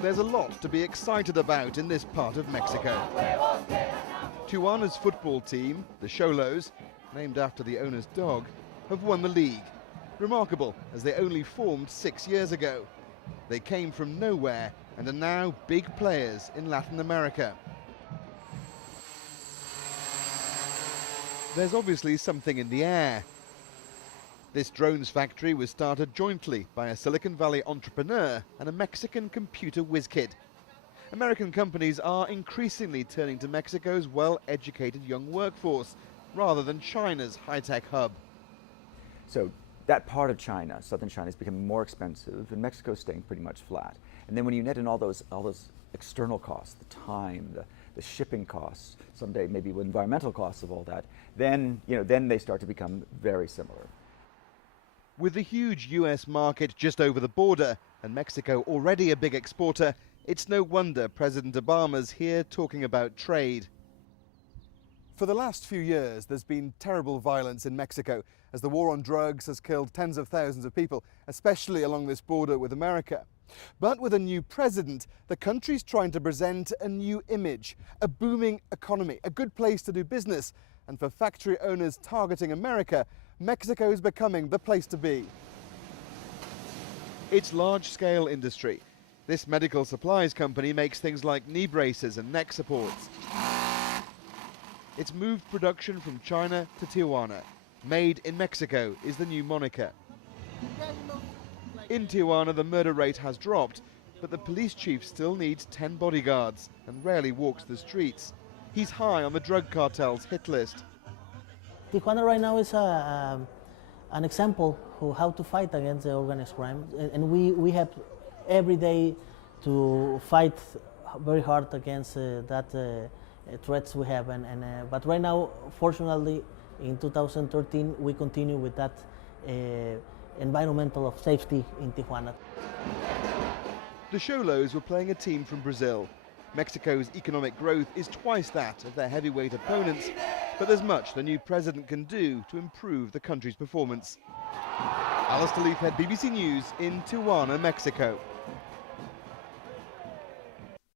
There's a lot to be excited about in this part of Mexico. Tijuana's football team, the Xolos, named after the owner's dog, have won the league. Remarkable, as they only formed 6 years ago. They came from nowhere and are now big players in Latin America. There's obviously something in the air. This drones factory was started jointly by a Silicon Valley entrepreneur and a Mexican computer whiz-kid. American companies are increasingly turning to Mexico's well-educated young workforce rather than China's high-tech hub. So that part of China, southern China, is becoming more expensive, and Mexico's staying pretty much flat. And then when you net in all those external costs, the time, the shipping costs, someday maybe environmental costs of all that, then they start to become very similar. With the huge US market just over the border and Mexico already a big exporter, it's no wonder President Obama's here talking about trade. For the last few years, there's been terrible violence in Mexico as the war on drugs has killed tens of thousands of people, especially along this border with America. But with a new president, the country's trying to present a new image, a booming economy, a good place to do business. And for factory owners targeting America, Mexico is becoming the place to be. It's large-scale industry. This medical supplies company makes things like knee braces and neck supports. It's moved production from China to Tijuana. Made in Mexico is the new moniker. In Tijuana, the murder rate has dropped, but the police chief still needs 10 bodyguards and rarely walks the streets. He's high on the drug cartel's hit list. Tijuana right now is an example of how to fight against the organized crime, and we have every day to fight very hard against that threats we have. But right now, fortunately, in 2013, we continue with that environmental of safety in Tijuana. The Xolos were playing a team from Brazil. Mexico's economic growth is twice that of their heavyweight opponents, but there's much the new president can do to improve the country's performance. Alistair Leithhead, BBC News in Tijuana, Mexico.